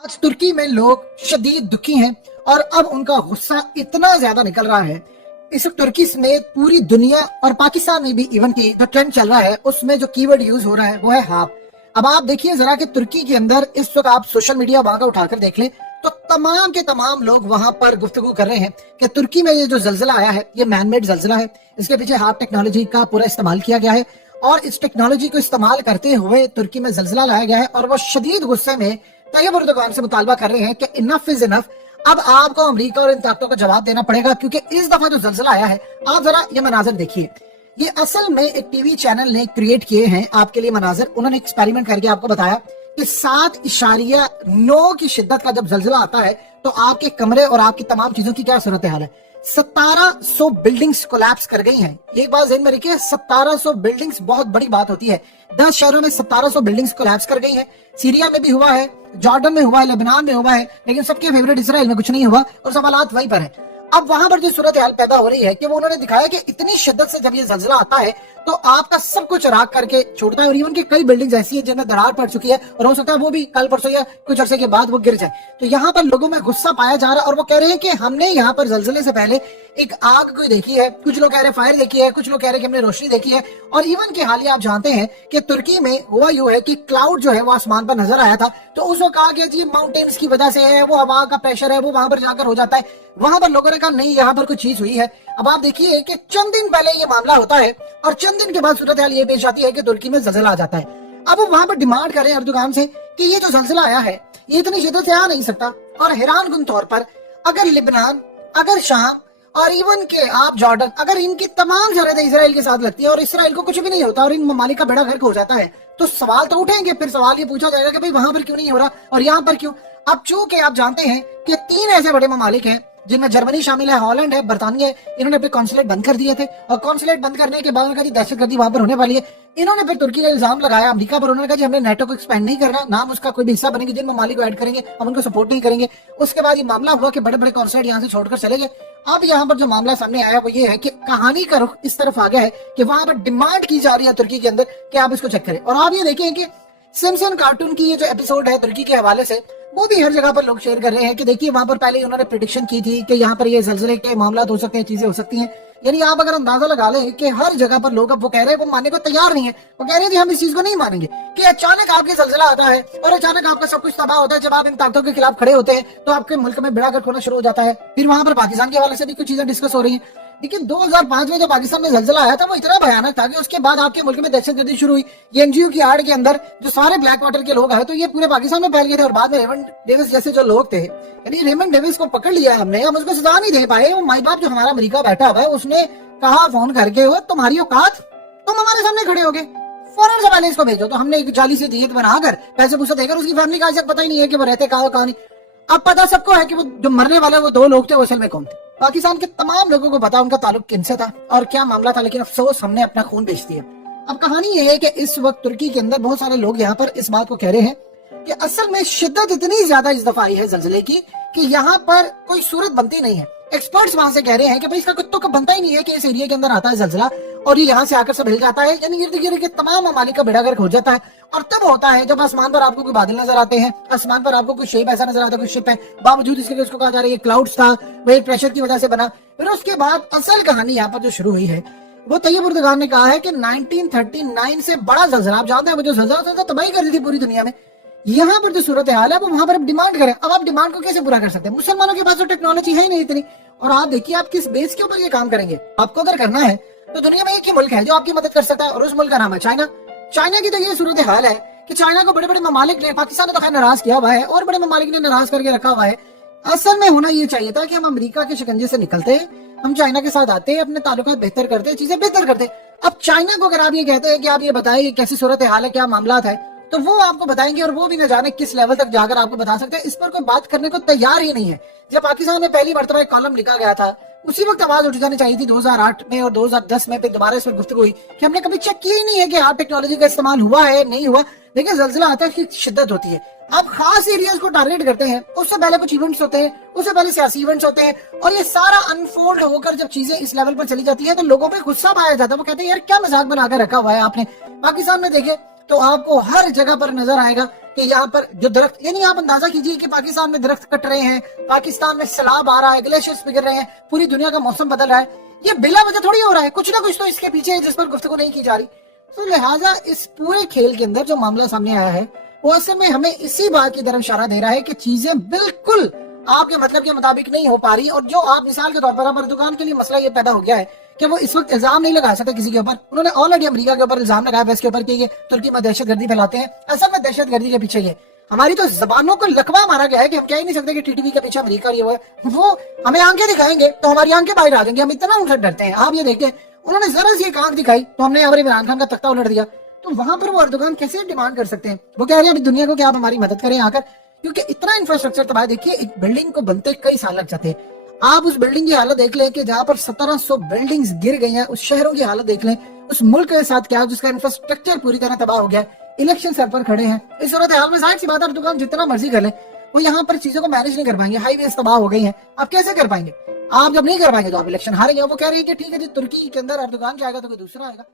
आज तुर्की में लोग शदीद दुखी हैं और अब उनका गुस्सा इतना ज्यादा निकल रहा है। इस वक्त तुर्की समेत पूरी दुनिया और पाकिस्तान में भी इवन की जो ट्रेंड चल रहा है उसमें जो कीवर्ड यूज हो रहा है वो है हाप। अब आप देखिए जरा कि तुर्की के अंदर इस वक्त आप सोशल मीडिया वहां का उठाकर देख लें तो तमाम के तमाम लोग वहां पर गुफ्तगू कर रहे हैं कि तुर्की में ये जो जलजिला आया है ये मैनमेड जलजिला है। इसके पीछे हाप टेक्नोलॉजी का पूरा इस्तेमाल किया गया है और इस टेक्नोलॉजी को इस्तेमाल करते हुए तुर्की में जलजिला लाया गया है और वो शदीद गुस्से में तैयब एर्दोगान से मुतालबा कर रहे हैं कि इनफ इज इनफ, अब आपको अमेरिका और इन ताकतों का जवाब देना पड़ेगा क्योंकि इस दफा जो जलजिला आया है। आप जरा ये मनाजर देखिए, ये असल में एक टीवी चैनल ने क्रिएट किए हैं आपके लिए मनाजर। उन्होंने एक्सपेरिमेंट करके आपको बताया कि 7.9 की शिद्दत का जब जलजिला आता है तो आपके कमरे और आपकी तमाम चीजों की क्या सूरत हाल है। 1700 बिल्डिंग्स कोलैप्स कर गई हैं। एक बात ज़हन में रखिए, 1700 बिल्डिंग्स बहुत बड़ी बात होती है। 10 शहरों में 1700 बिल्डिंग्स कोलैप्स कर गई हैं। सीरिया में भी हुआ है, जॉर्डन में हुआ है, लेबनान में हुआ है, लेकिन सबके फेवरेट इसराइल में कुछ नहीं हुआ और सवालात वहीं पर है। अब वहां पर जो सूरत हाल पैदा हो रही है कि वो उन्होंने दिखाया कि इतनी शिद्दत से जब ये जलजिला आता है तो आपका सब कुछ राख करके छोड़ता है और इवन की कई बिल्डिंग्स ऐसी है जिनमें दरार पड़ चुकी है और हो सकता है वो भी कल परसों या कुछ अरसे के बाद वो गिर जाए। तो यहाँ पर लोगों में गुस्सा पाया जा रहा है और वो कह रहे हैं कि हमने यहाँ पर जलजिले से पहले एक आग कोई देखी है, कुछ लोग कह रहे हैं फायर देखी है, कुछ लोग कह रहे हैं कि हमने रोशनी देखी है। और इवन के हाल आप जानते हैं कि तुर्की में हुआ यूं है कि क्लाउड जो है वो आसमान पर नजर आया था तो उसको कहा गया जी माउंटेन्स की वजह से है, वो हवा का प्रेशर है, वो वहां पर जाकर हो जाता है। वहां पर लोगों ने कहा नहीं, यहाँ पर कुछ चीज हुई है। अब आप देखिए कि चंद दिन पहले ये मामला होता है और चंद दिन के बाद सूरत हाल ये पेश आती है कि तुर्की में जलजिला आ जाता है। अब वो वहां पर डिमांड कर रहे हैं एर्दोगान से कि ये जो जलजिला आया है ये इतनी शिद्दत से आ नहीं सकता। और हैरान कुन तौर पर अगर लिबनान, अगर शाम और इवन के आप जॉर्डन, अगर इनकी तमाम सरहदें इसराइल के साथ लगती है और इसराइल को कुछ भी नहीं होता और इन ममालिक का बेड़ा गर्क हो जाता है तो सवाल तो उठेंगे। फिर सवाल ये पूछा जाएगा कि भाई वहां पर क्यों नहीं हो रहा और यहाँ पर क्यों। अब चूंकि आप जानते हैं कि 3 ऐसे बड़े ममालिक हैं जिनमें जर्मनी शामिल है, हॉलैंड है, बर्तानिया है, इन्होंने अपने कॉन्सुलेट बंद कर दिए थे और कॉन्सुलेट बंद करने के बाद उन्होंने कहा दहशतगर्दी वहां पर होने वाली है। इन्होंने फिर तुर्की का इल्जाम लगाया अमेरिका पर। उन्होंने कहा जी हमने नेटो को एक्सपेंड नहीं करना, नाम उसका कोई भी हिस्सा बनेंगे, जिन ममालिक को ऐड करेंगे हम उनको सपोर्ट नहीं करेंगे। उसके बाद ये मामला हुआ कि बड़े बड़े कॉन्सुलेट यहाँ से छोड़कर चले गए। अब यहाँ पर जो मामला सामने आया वो ये है कि कहानी का रुख इस तरफ आ गया है कि वहां पर डिमांड की जा रही है तुर्की के अंदर कि आप इसको चेक करें। और आप ये देखें कि सिम्पसन कार्टून की ये जो एपिसोड है तुर्की के हवाले से वो भी हर जगह पर लोग शेयर कर रहे हैं कि देखिए वहां पर पहले उन्होंने प्रेडिक्शन की थी कि यहाँ पर ये जलजिले के मामला हो सकते हैं, चीजें हो सकती हैं। यानी आप अगर अंदाजा लगा लें कि हर जगह पर लोग अब वो कह रहे हैं, वो मानने को तैयार नहीं है। वो कह रहे हैं जी हम इस चीज को नहीं मानेंगे कि अचानक आपके जलजिला आता है और अचानक आपका सब कुछ तबाह होता है। जब आप इन ताकतों के खिलाफ खड़े होते हैं तो आपके मुल्क में बेड़ा गर्क होना शुरू हो जाता है। फिर वहां पर पाकिस्तान के हवाले से भी कुछ चीजें डिस्कस हो रही है। लेकिन 2005 में जब पाकिस्तान में जलजिला आया था वो इतना भयानक था कि उसके बाद आपके मुल्क में दहशतगर्दी शुरू हुई। ये एनजीओ की आड़ के अंदर जो सारे ब्लैक वाटर के लोग आए तो ये पूरे पाकिस्तान में फैल गए थे और बाद में रेमंड डेविस जैसे जो लोग थे, यानी रेमंड डेविस को पकड़ लिया हमने, हम उसको सजा नहीं दे पाए। वो माई बाप जो हमारा अमेरिका बैठा हुआ है उसने कहा फोन करके वो तुम्हारी औकात, तुम हमारे सामने खड़े हो गए, फौरन से पहले इसको भेजो। तो हमने एक जाली से दियत बनाकर पैसे पूसे देकर, उसकी फैमिली का आज तक पता ही नहीं है कि वो रहते कहाँ नहीं। अब पता सबको है कि वो जो मरने वाले वो 2 लोग थे वो असल में कौन थे। पाकिस्तान के तमाम लोगों को पता उनका ताल्लुक किनसे था और क्या मामला था, लेकिन अफसोस हमने अपना खून बेच दिया। अब कहानी ये है कि इस वक्त तुर्की के अंदर बहुत सारे लोग यहाँ पर इस बात को कह रहे हैं कि असल में शिद्दत इतनी ज्यादा इस दफा आई है जलजिले की कि यहाँ पर कोई सूरत बनती नहीं है। एक्सपर्ट्स वहां से कह रहे हैं कि भाई इसका कोई तुक बनता ही नहीं है कि इस एरिया के अंदर आता है जलजिला और ये यहाँ से आकर सब हिल जाता है, यानी इर्द गिर्द के तमाम ममालिक का बेड़ा गर्क हो जाता है। और तब होता है जब आसमान पर आपको कोई बादल नजर आते हैं, आसमान पर आपको कोई शेप ऐसा नजर आता है, कोई शिप है, बावजूद इसके उसको कहा जा रहा है क्लाउड्स था, वही प्रेशर की वजह से बना। फिर उसके बाद असल कहानी यहाँ पर जो शुरू हुई है वो तैयब एर्दोगान ने कहा है कि 1939 से बड़ा जलजिला, आप जानते हैं वो जो जलजिला होता था तबाही कर दी थी पूरी दुनिया में। यहाँ पर जो सूरत हाल है वो वहां पर डिमांड करें। अब आप डिमांड को कैसे पूरा कर सकते हैं? मुसलमानों के पास तो टेक्नोलॉजी है ही नहीं इतनी। और आप देखिए आप किस बेस के ऊपर ये काम करेंगे। आपको अगर करना है तो दुनिया में एक ही मुल्क है जो आपकी मदद कर सकता है और उस मुल्क का नाम है चाइना। चाइना की तो ये सूरत हाल है कि चाइना को बड़े बड़े ममालिक ने, पाकिस्तान ने तो खैर नाराज किया हुआ है और बड़े ममालिक ने नाराज करके रखा हुआ है। असल में होना ये चाहिए था कि हम अमेरिका के शिकंजे से निकलते हैं, हम चाइना के साथ आते हैं, अपने ताल्लुकात बेहतर करते हैं, चीजें बेहतर करते हैं। अब चाइना को अगर आप ये कहते हैं कि आप ये बताइए कैसी सूरत हाल है, क्या मामला है, तो वो आपको बताएंगे और वो भी न जाने किस लेवल तक जाकर आपको बता सकते हैं। इस पर कोई बात करने को तैयार ही नहीं है। जब पाकिस्तान में पहली मर्तबा एक कॉलम लिखा गया था उसी वक्त आवाज उठ जानी चाहिए थी 2008 में और 2010 में फिर दोबारा इस पर गुफ्तगू हुई कि हमने कभी चेक किया ही नहीं है कि आप टेक्नोलॉजी का इस्तेमाल हुआ है नहीं हुआ। देखिए जलजिला आता है, इसकी शिद्दत होती है, आप खास एरियाज को टारगेट करते हैं, उससे पहले कुछ इवेंट्स होते हैं, उससे पहले सियासी इवेंट्स होते हैं और ये सारा अनफोल्ड होकर जब चीजें इस लेवल पर चली जाती है तो लोगों पे गुस्सा पाया जाता है। वो कहते हैं यार क्या मजाक बनाकर रखा हुआ है आपने। पाकिस्तान में देखे तो आपको हर जगह पर नजर आएगा کہ यहाँ पर जो दरख्त, यानी आप अंदाजा कीजिए कि पाकिस्तान में दरख्त कट रहे हैं, पाकिस्तान में सैलाब आ रहा है, ग्लेशियर्स पिघल रहे हैं, पूरी दुनिया का मौसम बदल रहा है, ये बिला वजह थोड़ी हो रहा है, कुछ ना कुछ तो इसके पीछे है जिस पर गुफ्तगू नहीं की जा रही। तो लिहाजा इस पूरे खेल के अंदर जो मामला सामने आया है वो असल में हमें इसी बात की तरफ इशारा दे रहा है कि चीजें बिल्कुल आपके मतलब के मुताबिक नहीं हो पा रही। और जो आप मिसाल के तौर पर अर्दोगान के लिए मसला ये पैदा हो गया है कि वो इस वक्त इल्जाम नहीं लगा सकते किसी के ऊपर। उन्होंने ऑलरेडी अमेरिका के ऊपर इल्जाम लगाया वेस्ट के ऊपर कि ये तुर्की में दहशतगर्दी फैलाते हैं। असल में दहशतगर्दी के पीछे ये हमारी तो जबानों को लकवा मारा गया है कि हम कह ही नहीं सकते कि टीटीपी के पीछे अमेरिका ये वो हमें आंखें दिखाएंगे तो हमारी आंखें बाहर आ जाएंगी, हम इतना उनसे डरते हैं। आप ये देखें, उन्होंने जरा सी एक आंख दिखाई तो हमने यहाँ पर इमरान खान का तख्ता उलट दिया। तो वहां पर वो अर्दोगान कैसे डिमांड कर सकते हैं? वो कह रहे हैं अभी दुनिया को कि आप हमारी मदद करें आकर, क्योंकि इतना इंफ्रास्ट्रक्चर तबाह। देखिए एक बिल्डिंग को बनते कई साल लग जाते हैं। आप उस बिल्डिंग की हालत देख लें कि जहां पर 1700 बिल्डिंग्स गिर गई हैं, उस शहरों की हालत देख लें, उस मुल्क के साथ क्या जिसका इंफ्रास्ट्रक्चर पूरी तरह तबाह हो गया है। इलेक्शन सर पर खड़े हैं, इस सूरत हाल में जाहिर सी बात है अर्दोगान जितना मर्जी कर ले वो यहाँ पर चीजों को मैनेज नहीं कर पाएंगे। हाईवेज तबाह हो गई हैं, आप कैसे कर पाएंगे? आप जब नहीं कर पाएंगे तो आप इलेक्शन हारेंगे। वो कह रहे हैं कि ठीक है जी तुर्की के अंदर अर्दोगान जाएगा तो कोई दूसरा आएगा।